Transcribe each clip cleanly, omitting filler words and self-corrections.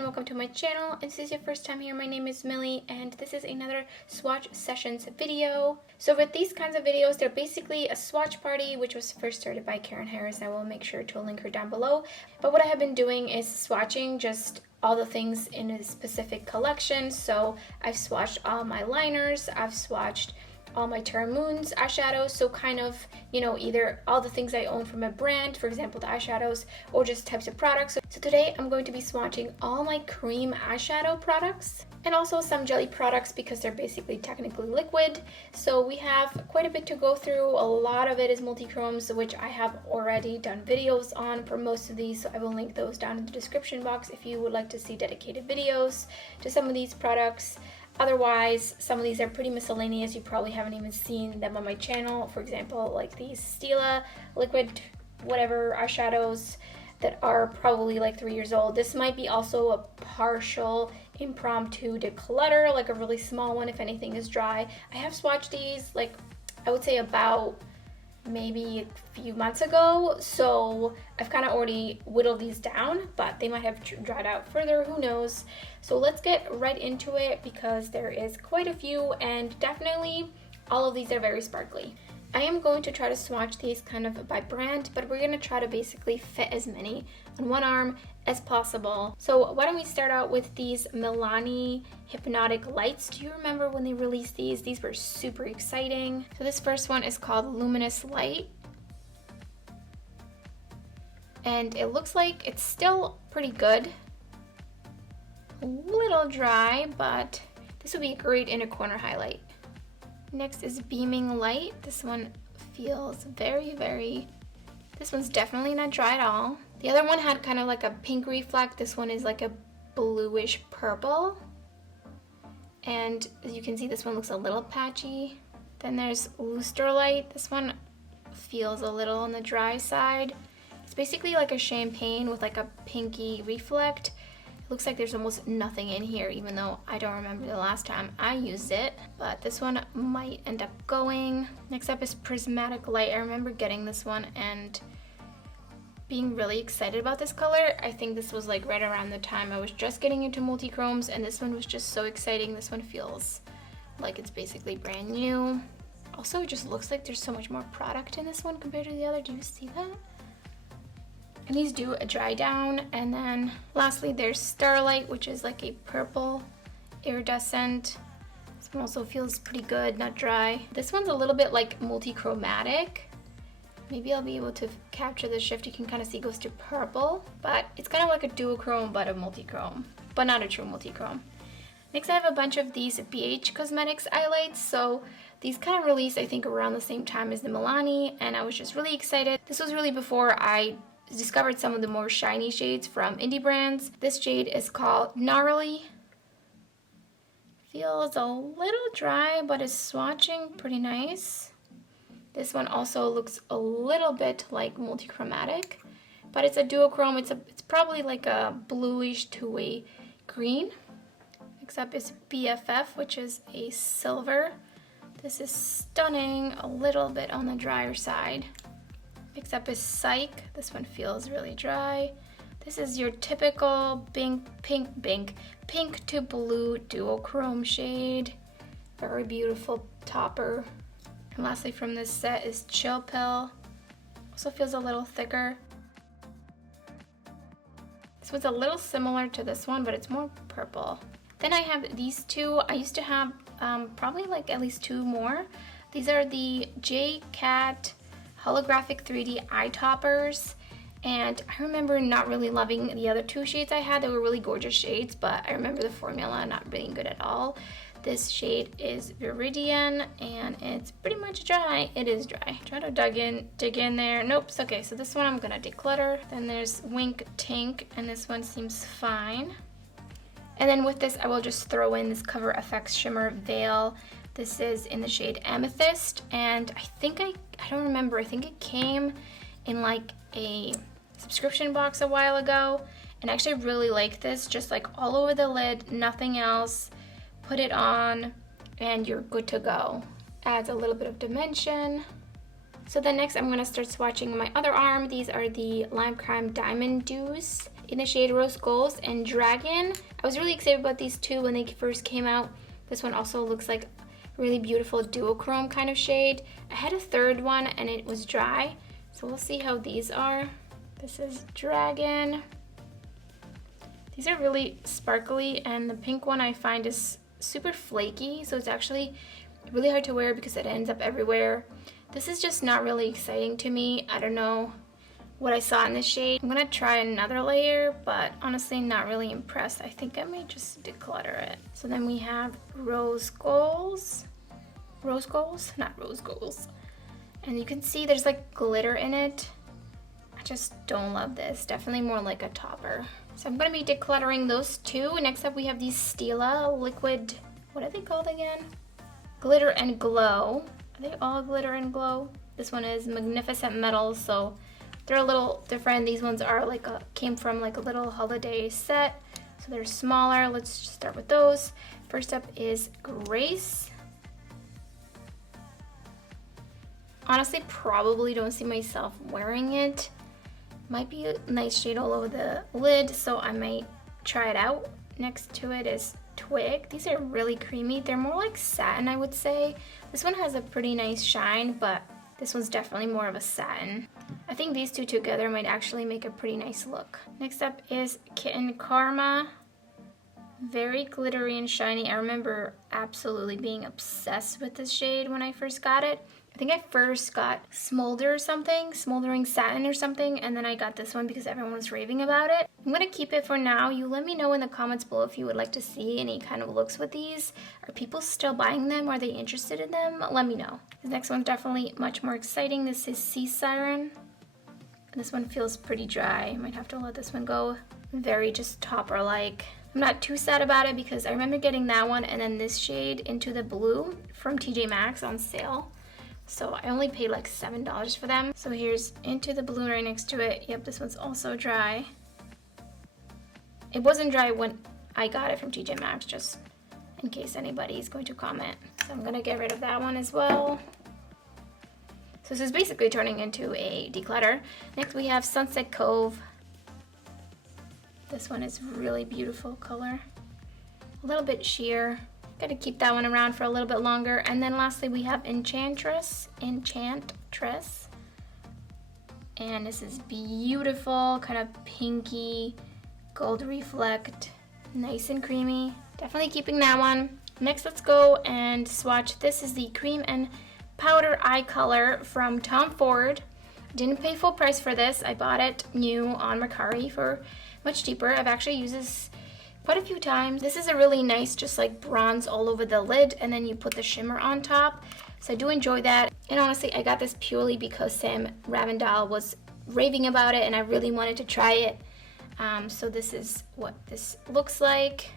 and welcome to my channel. If this is your first time here, my name is Millie and this is another Swatch Sessions video. So with these kinds of videos, they're basically a swatch party, which was first started by Karen Harris. I will make sure to link her down below. But what I have been doing is swatching just all the things in a specific collection. So I've swatched all my liners, I've swatched all my Terra Moons eyeshadows, so kind of, you know, either all the things I own from a brand, for example the eyeshadows, or just types of products. So today I'm going to be swatching all my cream eyeshadow products and also some jelly products because they're basically technically liquid. So we have quite a bit to go through. A lot of it is multi-chromes, which I have already done videos on for most of these, so I will link those down in the description box if you would like to see dedicated videos to some of these products. Otherwise, some of these are pretty miscellaneous. You probably haven't even seen them on my channel. For example, like these Stila liquid whatever eyeshadows that are probably like 3 years old. This might be also a partial impromptu declutter, like a really small one if anything is dry. I have swatched these, like, I would say about maybe a few months ago, so I've kind of already whittled these down, but they might have dried out further, who knows. So let's get right into it because there is quite a few, and definitely all of these are very sparkly. I am going to try to swatch these kind of by brand, but we're going to try to basically fit as many on one arm as possible. So why don't we start out with these Milani Hypnotic Lights. Do you remember when they released these? These were super exciting. So this first one is called Luminous Light. And it looks like it's still pretty good. A little dry, but this would be a great inner corner highlight. Next is Beaming Light. This one feels very, this one's definitely not dry at all. The other one had kind of like a pink reflect. This one is like a bluish purple. And as you can see, this one looks a little patchy. Then there's Lustre Light. This one feels a little on the dry side. It's basically like a champagne with like a pinky reflect. Looks like there's almost nothing in here, even though I don't remember the last time I used it, but this one might end up going. Next up is Prismatic Light. I remember getting this one and being really excited about this color. I think this was like right around the time I was just getting into multi-chromes, and this one was just so exciting. This one feels like it's basically brand new. Also, it just looks like there's so much more product in this one compared to the other. Do you see that? And these do a dry down. And then lastly there's Starlight, which is like a purple iridescent. This one also feels pretty good, not dry. This one's a little bit like multi-chromatic. Maybe I'll be able to capture the shift. You can kind of see it goes to purple, but it's kind of like a duochrome but a multi-chrome, but not a true multi-chrome. Next I have a bunch of these BH Cosmetics highlights. So these kind of released I think around the same time as the Milani, and I was just really excited. This was really before I discovered some of the more shiny shades from indie brands. This shade is called Gnarly. Feels a little dry, but is swatching pretty nice. This one also looks a little bit like multi-chromatic, but it's a duochrome. It's probably like a bluish to a green. Next up is BFF, which is a silver. This is stunning, a little bit on the drier side. Next up is Psych. This one feels really dry. This is your typical pink to blue duochrome shade. Very beautiful topper. And lastly from this set is Chill Pill. Also feels a little thicker. This one's a little similar to this one, but it's more purple. Then I have these two. I used to have probably like at least two more. These are the J-Cat Holographic 3D eye toppers, and I remember not really loving the other two shades I had. They were really gorgeous shades, but I remember the formula not being good at all. This shade is Viridian and it's pretty much dry. It is dry. Try to dig in there. Nope, it's okay. So this one I'm gonna declutter. Then there's Wink Tink, and this one seems fine. And then with this I will just throw in this Cover FX Shimmer Veil. This is in the shade Amethyst, and I think I don't remember, I think it came in like a subscription box a while ago, and I actually really like this, just like all over the lid, nothing else. Put it on and you're good to go. Adds a little bit of dimension. So then next I'm going to start swatching my other arm. These are the Lime Crime Diamond Dews in the shade Rose Gold and Dragon. I was really excited about these two when they first came out. This one also looks like really beautiful duochrome kind of shade. I had a third one and it was dry, so we'll see how these are. This is Dragon. These are really sparkly, and the pink one I find is super flaky, so it's actually really hard to wear because it ends up everywhere. This is just not really exciting to me. I don't know what I saw in this shade. I'm gonna try another layer, but honestly not really impressed. I think I may just declutter it. So then we have Rose Golds. Rose Golds? Not Rose Golds. And you can see there's like glitter in it. I just don't love this. Definitely more like a topper. So I'm gonna be decluttering those two. Next up we have these Stila liquid, what are they called again? Glitter and Glow. Are they all glitter and glow? This one is Magnificent Metals, so they're a little different. These ones are like came from like a little holiday set, so they're smaller. Let's just start with those. First up is Grace. Honestly, probably don't see myself wearing it. Might be a nice shade all over the lid, so I might try it out. Next to it is Twig. These are really creamy. They're more like satin, I would say. This one has a pretty nice shine, but this one's definitely more of a satin. I think these two together might actually make a pretty nice look. Next up is Kitten Karma. Very glittery and shiny. I remember absolutely being obsessed with this shade when I first got it. I think I first got Smolder or something, Smoldering Satin or something, and then I got this one because everyone was raving about it. I'm gonna keep it for now. You let me know in the comments below if you would like to see any kind of looks with these. Are people still buying them? Are they interested in them? Let me know. The next one's definitely much more exciting. This is Sea Siren. This one feels pretty dry. Might have to let this one go. Very just topper-like. I'm not too sad about it because I remember getting that one and then this shade Into the Blue from TJ Maxx on sale. So I only paid like $7 for them. So here's Into the Blue right next to it. Yep, this one's also dry. It wasn't dry when I got it from TJ Maxx, just in case anybody's going to comment. So I'm gonna get rid of that one as well. So this is basically turning into a declutter. Next we have Sunset Cove. This one is really beautiful color. A little bit sheer. Gotta keep that one around for a little bit longer. And then lastly we have Enchantress. And this is beautiful, kind of pinky, gold reflect, nice and creamy. Definitely keeping that one. Next let's go and swatch. This is the Cream and Powder Eye Color from Tom Ford. Didn't pay full price for this. I bought it new on Mercari for much cheaper. I've actually used this quite a few times. This is a really nice just like bronze all over the lid, and then you put the shimmer on top. So I do enjoy that. And honestly, I got this purely because Sam Ravindal was raving about it and I really wanted to try it. So this is what this looks like.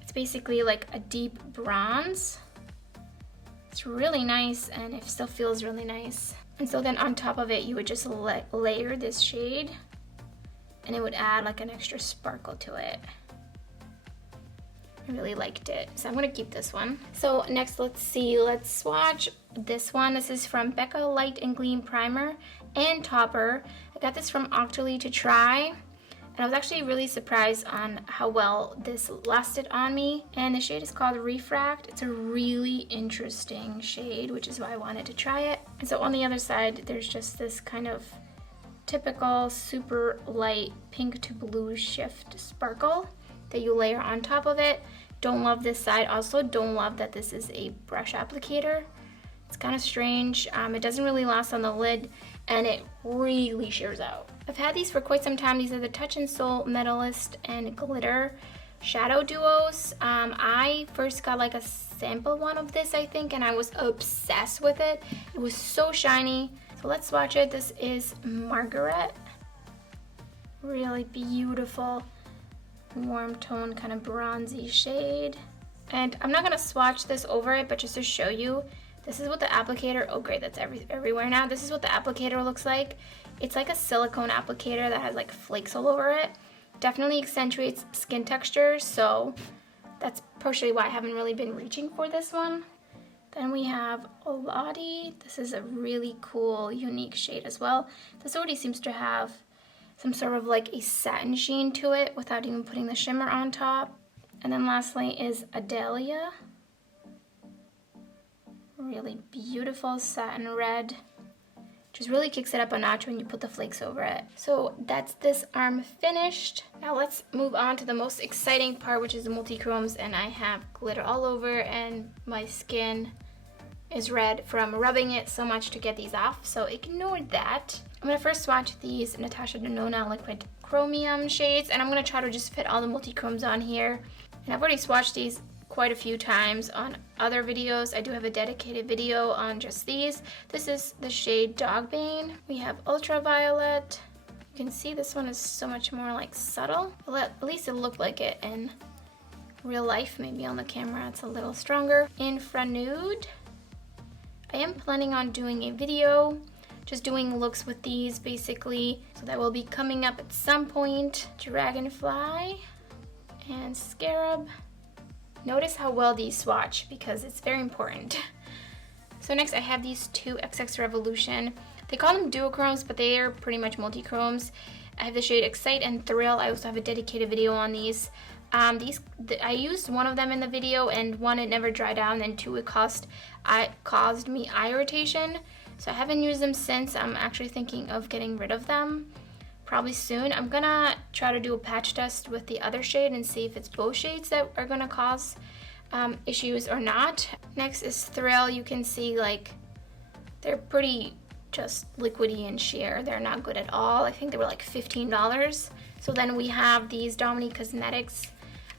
It's basically like a deep bronze. It's really nice and it still feels really nice. And so then on top of it, you would just layer this shade and it would add like an extra sparkle to it. I really liked it, so I'm gonna keep this one. So next, let's swatch this one. This is from Becca Light and Gleam Primer and Topper. I got this from Octoly to try, and I was actually really surprised on how well this lasted on me. And the shade is called Refract. It's a really interesting shade, which is why I wanted to try it. And so on the other side, there's just this kind of typical super light pink to blue shift sparkle that you layer on top of it. Don't love this side. Also don't love that this is a brush applicator. It's kind of strange. It doesn't really last on the lid and it really shears out. I've had these for quite some time. These are the Touch and Soul Metalist and Glitter Shadow Duos. I first got like a sample one of this, I think, and I was obsessed with it. It was so shiny. So let's swatch it. This is Margaret. Really beautiful, warm tone, kind of bronzy shade. And I'm not gonna swatch this over it, but just to show you, this is what the applicator, oh great, that's everywhere now. This is what the applicator looks like. It's like a silicone applicator that has like flakes all over it. Definitely accentuates skin texture, so that's partially why I haven't really been reaching for this one. Then we have Olati. This is a really cool, unique shade as well. This already seems to have some sort of like a satin sheen to it without even putting the shimmer on top. And then lastly is Adelia. Really beautiful satin red. Just really kicks it up a notch when you put the flakes over it. So that's this arm finished. Now let's move on to the most exciting part, which is the multi-chromes, and I have glitter all over and my skin is red from rubbing it so much to get these off, so ignore that. I'm gonna first swatch these Natasha Denona Liquid Chromium shades, and I'm gonna try to just fit all the multi-chromes on here. And I've already swatched these quite a few times on other videos. I do have a dedicated video on just these. This is the shade Dogbane. We have Ultraviolet. You can see this one is so much more like subtle. Well, at least it looked like it in real life. Maybe on the camera it's a little stronger. Infra Nude. I am planning on doing a video just doing looks with these basically, so that will be coming up at some point. Dragonfly and Scarab. Notice how well these swatch because it's very important. So next I have these two XX Revolution. They call them duochromes, but they are pretty much multi-chromes. I have the shade Excite and Thrill. I also have a dedicated video on these. I used one of them in the video, and one, it never dried out, and then two, it caused me eye irritation. So I haven't used them since. I'm actually thinking of getting rid of them probably soon. I'm gonna try to do a patch test with the other shade and see if it's both shades that are gonna cause issues or not. Next is Thrill. You can see like they're pretty just liquidy and sheer. They're not good at all. I think they were like $15. So then we have these Dominique Cosmetics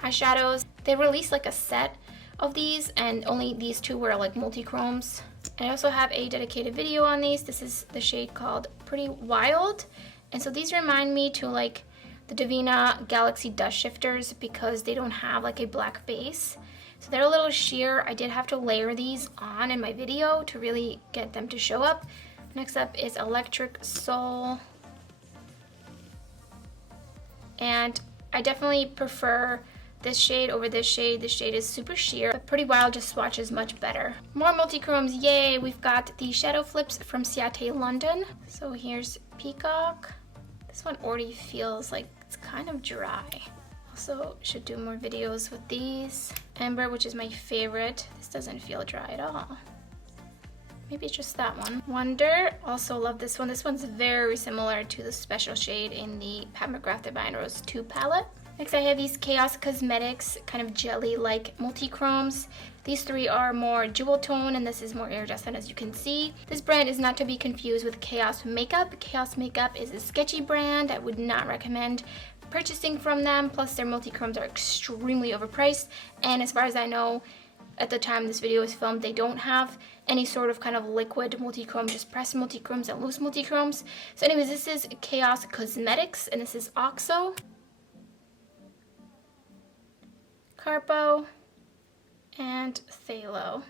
eyeshadows. They released like a set of these, and only these two were like multi-chromes. I also have a dedicated video on these. This is the shade called Pretty Wild. And so these remind me to like the Divina Galaxy Dust Shifters because they don't have like a black base. So they're a little sheer. I did have to layer these on in my video to really get them to show up. Next up is Electric Soul. And I definitely prefer this shade over this shade. This shade is super sheer, but Pretty Wild just swatches much better. More multi-chromes, yay! We've got the Shadow Flips from Ciate London. So here's Peacock. This one already feels like it's kind of dry. Also should do more videos with these. Amber, which is my favorite. This doesn't feel dry at all. Maybe it's just that one. Wonder, also love this one. This one's very similar to the special shade in the Pat McGrath Divine Rose 2 palette. Next I have these Chaos Cosmetics kind of jelly-like multi-chromes. These three are more jewel tone and this is more iridescent, as you can see. This brand is not to be confused with Chaos Makeup. Chaos Makeup is a sketchy brand. I would not recommend purchasing from them. Plus their multi-chromes are extremely overpriced. And as far as I know, at the time this video was filmed, they don't have any sort of kind of liquid multi-chrome, just pressed multi-chromes and loose multi-chromes. So anyways, this is Chaos Cosmetics and this is OXO. Carpo, and Phthalo.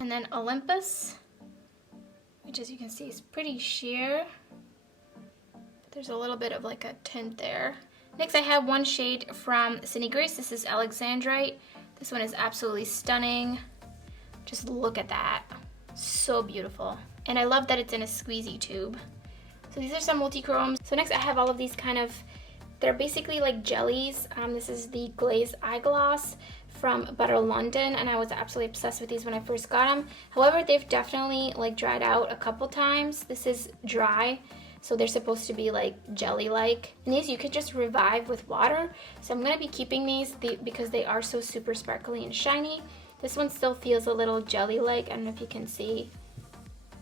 And then Olympus, which as you can see is pretty sheer. But there's a little bit of like a tint there. Next I have one shade from Sydney Grace. This is Alexandrite. This one is absolutely stunning. Just look at that. So beautiful. And I love that it's in a squeezy tube. So these are some multi-chromes. So next I have all of these kind of, they're basically like jellies. This is the Glazed Eye Gloss from Butter London, and I was absolutely obsessed with these when I first got them. However, they've definitely like dried out a couple times. This is dry, so they're supposed to be like jelly-like. And these you could just revive with water. So I'm gonna be keeping these because they are so super sparkly and shiny. This one still feels a little jelly-like. I don't know if you can see.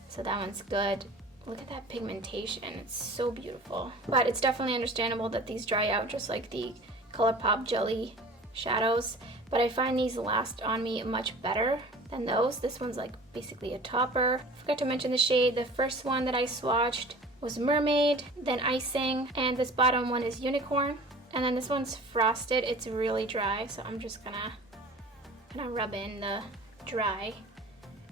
So that one's good. Look at that pigmentation, it's so beautiful. But it's definitely understandable that these dry out just like the ColourPop jelly shadows. But I find these last on me much better than those. This one's like basically a topper. Forgot to mention the shade. The first one that I swatched was Mermaid, then Icing, and this bottom one is Unicorn. And then this one's Frosted. It's really dry, so I'm just gonna rub in the dry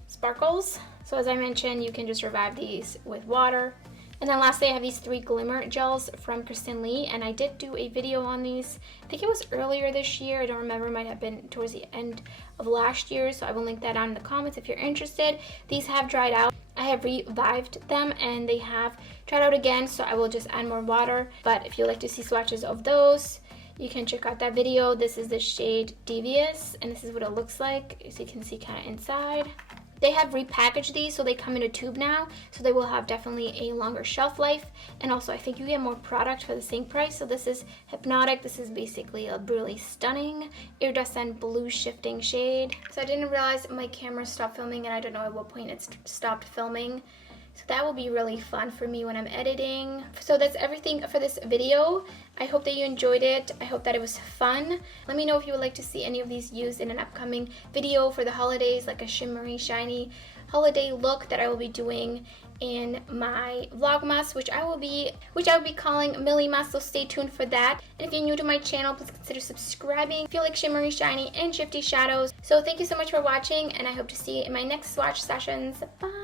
sparkles. So as I mentioned, you can just revive these with water. And then lastly, I have these 3 glimmer gels from Kristen Lee, and I did do a video on these. I think it was earlier this year. I don't remember. It might have been towards the end of last year, so I will link that down in the comments if you're interested. These have dried out. I have revived them, and they have dried out again, so I will just add more water. But if you'd like to see swatches of those, you can check out that video. This is the shade Devious, and this is what it looks like, as you can see kind of inside. They have repackaged these, so they come in a tube now, so they will have definitely a longer shelf life. And also, I think you get more product for the same price. So this is Hypnotic. This is basically a really stunning iridescent blue shifting shade. So I didn't realize my camera stopped filming, and I don't know at what point it stopped filming. So that will be really fun for me when I'm editing. So that's everything for this video. I hope that you enjoyed it. I hope that it was fun. Let me know if you would like to see any of these used in an upcoming video for the holidays, like a shimmery, shiny holiday look that I will be doing in my Vlogmas, which I will be calling Millimas, so stay tuned for that. And if you're new to my channel, please consider subscribing if you like shimmery, shiny, and shifty shadows. So thank you so much for watching, and I hope to see you in my next swatch sessions. Bye!